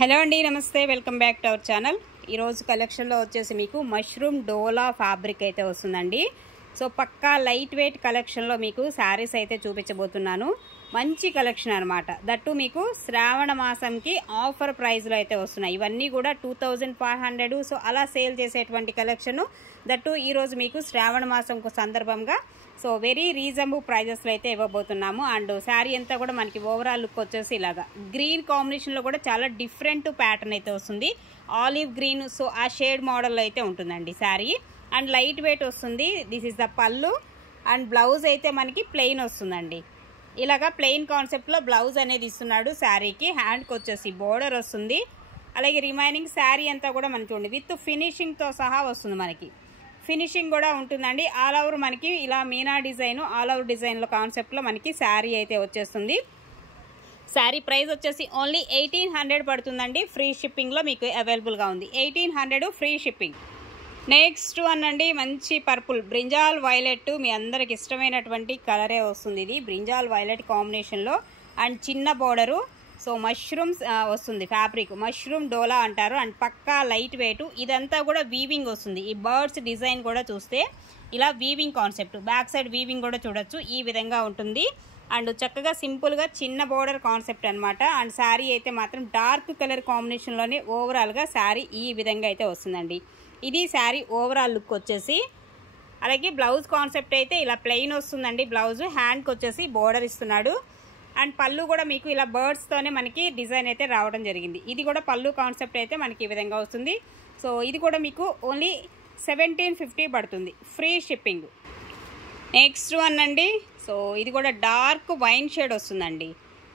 Hello అండి, నమస్తే. Welcome back to our channel. ఈరోజు కలెక్షన్లో వచ్చేసి మీకు మష్రూమ్ డోలా ఫ్యాబ్రిక్ అయితే వస్తుందండి. సో పక్కా లైట్ వెయిట్ కలెక్షన్లో మీకు శారీస్ అయితే చూపించబోతున్నాను. మంచి కలెక్షన్ అనమాట. దట్టు మీకు శ్రావణ మాసంకి ఆఫర్ ప్రైస్లో అయితే వస్తున్నాయి. ఇవన్నీ కూడా 2500. సో అలా సేల్ చేసేటువంటి కలెక్షన్. దట్టు ఈరోజు మీకు శ్రావణ మాసం సందర్భంగా సో వెరీ రీజనబుల్ ప్రైజెస్లో అయితే ఇవ్వబోతున్నాము. అండ్ శారీ అంతా కూడా మనకి ఓవరాల్ లుక్ వచ్చేసి ఇలాగా గ్రీన్ కాంబినేషన్లో కూడా చాలా డిఫరెంట్ ప్యాటర్న్ అయితే వస్తుంది. ఆలివ్ గ్రీన్, సో ఆ షేడ్ మోడల్లో అయితే ఉంటుందండి శారీ. అండ్ లైట్ వెయిట్ వస్తుంది. దిస్ ఈస్ ద పళ్ళు. అండ్ బ్లౌజ్ అయితే మనకి ప్లెయిన్ వస్తుందండి. ఇలాగా ప్లెయిన్ కాన్సెప్ట్లో బ్లౌజ్ అనేది ఇస్తున్నాడు శారీకి. హ్యాండ్కి వచ్చేసి బోర్డర్ వస్తుంది. అలాగే రిమైనింగ్ శారీ అంతా కూడా మనకి చూడండి విత్ ఫినిషింగ్తో సహా వస్తుంది. మనకి ఫినిషింగ్ కూడా ఉంటుందండి. ఆల్ ఓవర్ మనకి ఇలా మీనా డిజైన్, ఆల్ ఓవర్ డిజైన్లో కాన్సెప్ట్లో మనకి శారీ అయితే వచ్చేస్తుంది. శారీ ప్రైస్ వచ్చేసి ఓన్లీ 1800 పడుతుందండి. ఫ్రీ షిప్పింగ్లో మీకు అవైలబుల్గా ఉంది. 1800 ఫ్రీ షిప్పింగ్. నెక్స్ట్ వన్ అండి, మంచి పర్పుల్ బ్రింజాల్ వైలెట్. మీ అందరికి ఇష్టమైనటువంటి కలరే వస్తుంది. ఇది బ్రింజాల్ వైలెట్ కాంబినేషన్లో అండ్ చిన్న బోర్డరు. సో మష్రూమ్స్ వస్తుంది ఫ్యాబ్రిక్. మష్రూమ్ డోలా అంటారు. అండ్ పక్కా లైట్ వెయిట్. ఇదంతా కూడా వీవింగ్ వస్తుంది. ఈ బర్డ్స్ డిజైన్ కూడా చూస్తే ఇలా weaving concept. Back side weaving కూడా చూడొచ్చు. ఈ విధంగా ఉంటుంది. అండ్ చక్కగా సింపుల్గా చిన్న బోర్డర్ కాన్సెప్ట్ అనమాట. అండ్ శారీ అయితే మాత్రం డార్క్ కలర్ కాంబినేషన్లోనే ఓవరాల్గా శారీ ఈ విధంగా అయితే వస్తుందండి. ఇది శారీ ఓవరాల్ లుక్ వచ్చేసి. అలాగే బ్లౌజ్ కాన్సెప్ట్ అయితే ఇలా ప్లెయిన్ వస్తుందండి. బ్లౌజ్ హ్యాండ్కి వచ్చేసి బోర్డర్ ఇస్తున్నాడు. అండ్ పళ్ళు కూడా మీకు ఇలా బర్డ్స్తోనే మనకి డిజైన్ అయితే రావడం జరిగింది. ఇది కూడా పళ్ళు కాన్సెప్ట్ అయితే మనకి ఈ విధంగా వస్తుంది. సో ఇది కూడా మీకు ఓన్లీ 1750 పడుతుంది. Free shipping. నెక్స్ట్ వన్ అండి, సో ఇది కూడా డార్క్ వైన్ షేడ్ వస్తుందండి.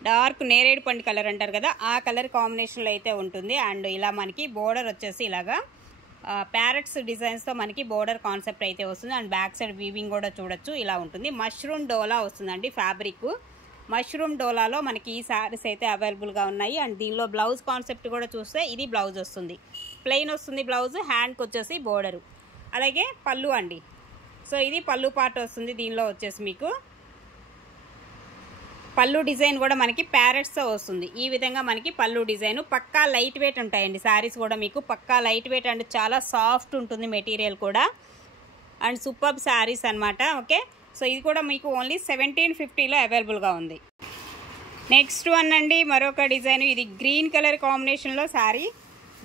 డార్క్ నేరేడు పండు కలర్ అంటారు కదా, ఆ కలర్ కాంబినేషన్లో అయితే ఉంటుంది. అండ్ ఇలా మనకి బోర్డర్ వచ్చేసి ఇలాగా ప్యారెట్స్ డిజైన్స్తో మనకి బోర్డర్ కాన్సెప్ట్ అయితే వస్తుంది. అండ్ బ్యాక్ సైడ్ వీవింగ్ కూడా చూడొచ్చు. ఇలా ఉంటుంది. మష్రూమ్ డోలా వస్తుందండి ఫ్యాబ్రిక్. మష్రూమ్ డోలాలో మనకి ఈ శారీస్ అయితే అవైలబుల్గా ఉన్నాయి. అండ్ దీనిలో బ్లౌజ్ కాన్సెప్ట్ కూడా చూస్తే ఇది బ్లౌజ్ వస్తుంది. ప్లెయిన్ వస్తుంది బ్లౌజ్. హ్యాండ్కి వచ్చేసి బోర్డరు. అలాగే పళ్ళు అండి. సో ఇది పళ్ళు పార్ట్ వస్తుంది. దీనిలో వచ్చేసి మీకు పళ్ళు డిజైన్ కూడా మనకి ప్యారెట్స్తో వస్తుంది. ఈ విధంగా మనకి పళ్ళు డిజైన్. పక్కా లైట్ వెయిట్ ఉంటాయండి శారీస్ కూడా మీకు. పక్కా లైట్ వెయిట్ అండ్ చాలా సాఫ్ట్ ఉంటుంది మెటీరియల్ కూడా. అండ్ సూపర్ శారీస్ అనమాట. ఓకే, సో ఇది కూడా మీకు ఓన్లీ 1750లో అవైలబుల్గా ఉంది. నెక్స్ట్ వన్ అండి, మరొక డిజైన్. ఇది గ్రీన్ కలర్ కాంబినేషన్లో శారీ.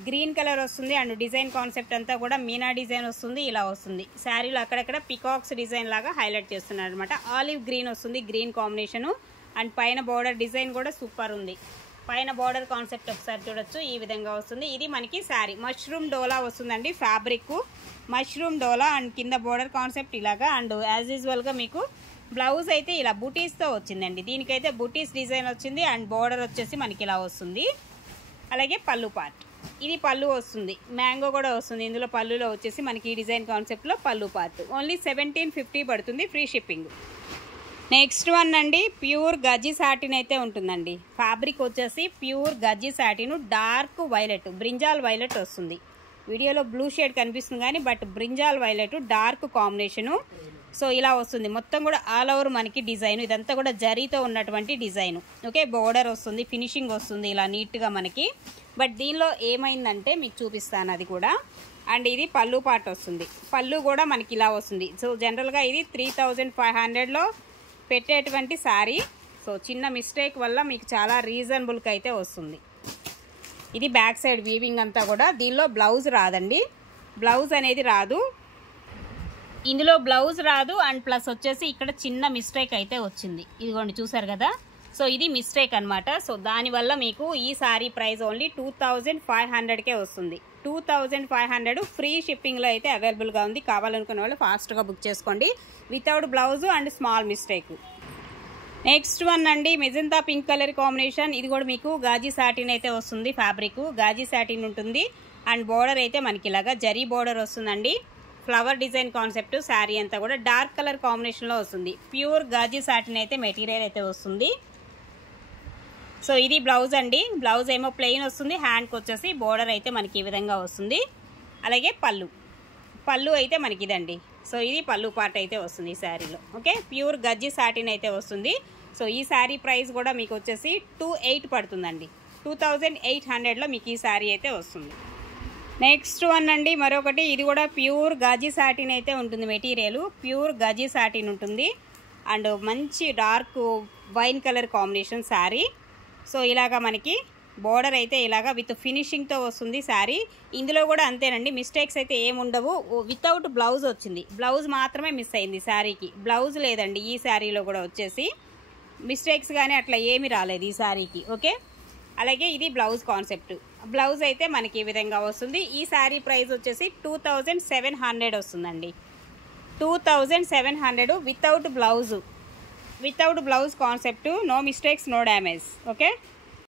గ్రీన్ కలర్ వస్తుంది. అండ్ డిజైన్ కాన్సెప్ట్ అంతా కూడా మీనా డిజైన్ వస్తుంది. ఇలా వస్తుంది. శారీలో అక్కడక్కడ పికాక్స్ డిజైన్ లాగా హైలైట్ చేస్తున్నారు అనమాట. ఆలివ్ గ్రీన్ వస్తుంది, గ్రీన్ కాంబినేషను. అండ్ పైన బోర్డర్ డిజైన్ కూడా సూపర్ ఉంది. పైన బోర్డర్ కాన్సెప్ట్ ఒకసారి చూడొచ్చు. ఈ విధంగా వస్తుంది. ఇది మనకి శారీ మష్రూమ్ డోలా వస్తుందండి ఫ్యాబ్రిక్. మష్రూమ్ డోలా అండ్ కింద బోర్డర్ కాన్సెప్ట్ ఇలాగా. అండ్ యాజ్ యూజువల్గా మీకు బ్లౌజ్ అయితే ఇలా బూటీస్తో వచ్చిందండి. దీనికైతే బూటీస్ డిజైన్ వచ్చింది. అండ్ బోర్డర్ వచ్చేసి మనకి ఇలా వస్తుంది. అలాగే పళ్ళు పార్ట్. ఇది పళ్ళు వస్తుంది. మ్యాంగో కూడా వస్తుంది ఇందులో. పళ్ళులో వచ్చేసి మనకి ఈ డిజైన్ కాన్సెప్ట్లో పళ్ళు పార్ట్. ఓన్లీ 1750 పడుతుంది. Free shipping. నెక్స్ట్ వన్ అండి, ప్యూర్ గజ్జి సాటిన్ అయితే ఉంటుందండి. ఫ్యాబ్రిక్ వచ్చేసి ప్యూర్ గజ్జి satin. Dark violet, brinjal violet వస్తుంది. వీడియోలో బ్లూ షేడ్ కనిపిస్తుంది కానీ but brinjal violet dark combination. So ఇలా వస్తుంది. మొత్తం కూడా ఆల్ ఓవర్ మనకి డిజైన్. ఇదంతా కూడా జరీతో ఉన్నటువంటి డిజైన్. ఓకే, బోర్డర్ వస్తుంది, ఫినిషింగ్ వస్తుంది ఇలా నీట్గా మనకి. బట్ దీనిలో ఏమైందంటే మీకు చూపిస్తాను అది కూడా. అండ్ ఇది పళ్ళు పార్ట్ వస్తుంది. పళ్ళు కూడా మనకి ఇలా వస్తుంది. సో జనరల్గా ఇది 3500లో పెట్టేటువంటి శారీ. సో చిన్న మిస్టేక్ వల్ల మీకు చాలా రీజనబుల్కి అయితే వస్తుంది. ఇది బ్యాక్ సైడ్ వీవింగ్ అంతా కూడా. దీనిలో బ్లౌజ్ రాదండి. బ్లౌజ్ అనేది రాదు. ఇందులో బ్లౌజ్ రాదు. అండ్ ప్లస్ వచ్చేసి ఇక్కడ చిన్న మిస్టేక్ అయితే వచ్చింది. ఇదిగోండి చూసారు కదా. సో ఇది మిస్టేక్ అనమాట. సో దానివల్ల మీకు ఈ శారీ ప్రైస్ ఓన్లీ 2500కే వస్తుంది. 2500 ఫ్రీ షిప్పింగ్లో అయితే అవైలబుల్గా ఉంది. కావాలనుకునే వాళ్ళు ఫాస్ట్గా బుక్ చేసుకోండి. Without blouse and small mistake. Next one అండి, మెజంతా పింక్ కలర్ కాంబినేషన్. ఇది కూడా మీకు గాజీ సాటిన్ అయితే వస్తుంది. ఫ్యాబ్రిక్ గాజీ సాటిన్ ఉంటుంది. అండ్ బోర్డర్ అయితే మనకి ఇలాగా జరీ బోర్డర్ వస్తుందండి. Flower design concept. శారీ అంతా కూడా డార్క్ కలర్ కాంబినేషన్లో వస్తుంది. ప్యూర్ గాజీ సాటిన్ అయితే మెటీరియల్ అయితే వస్తుంది. సో ఇది బ్లౌజ్ అండి. బ్లౌజ్ ఏమో ప్లెయిన్ వస్తుంది. హ్యాండ్కి వచ్చేసి బోర్డర్ అయితే మనకి ఈ విధంగా వస్తుంది. అలాగే పళ్ళు అయితే మనకి ఇదండి. సో ఇది పళ్ళు పార్ట్ అయితే వస్తుంది ఈ శారీలో. ఓకే, ప్యూర్ గజ్జి సాటిన్ అయితే వస్తుంది. సో ఈ శారీ ప్రైస్ కూడా మీకు వచ్చేసి 28 పడుతుందండి. 2800లో మీకు ఈ శారీ అయితే వస్తుంది. నెక్స్ట్ వన్ అండి మరొకటి, ఇది కూడా ప్యూర్ గజీ సాటిన్ అయితే ఉంటుంది. మెటీరియల్ ప్యూర్ గజీ సాటిన్ ఉంటుంది అండ్ మంచి dark wine colour combination sari. So ఇలాగా మనకి బోర్డర్ అయితే ఇలాగా విత్ ఫినిషింగ్తో వస్తుంది శారీ. ఇందులో కూడా అంతేనండి, మిస్టేక్స్ అయితే ఏముండవు. వితౌట్ బ్లౌజ్ వచ్చింది, బ్లౌజ్ మాత్రమే మిస్ అయింది శారీకి, బ్లౌజ్ లేదండి ఈ శారీలో కూడా వచ్చేసి. మిస్టేక్స్ కానీ అట్లా ఏమీ రాలేదు ఈ శారీకి. ఓకే, అలాగే ఇది బ్లౌజ్ కాన్సెప్ట్. బ్లౌజ్ అయితే మనకి ఈ విధంగా వస్తుంది. ఈ శారీ ప్రైస్ వచ్చేసి 2700 వస్తుందండి. 2700 without blouse concept, no mistakes no damage. Okay.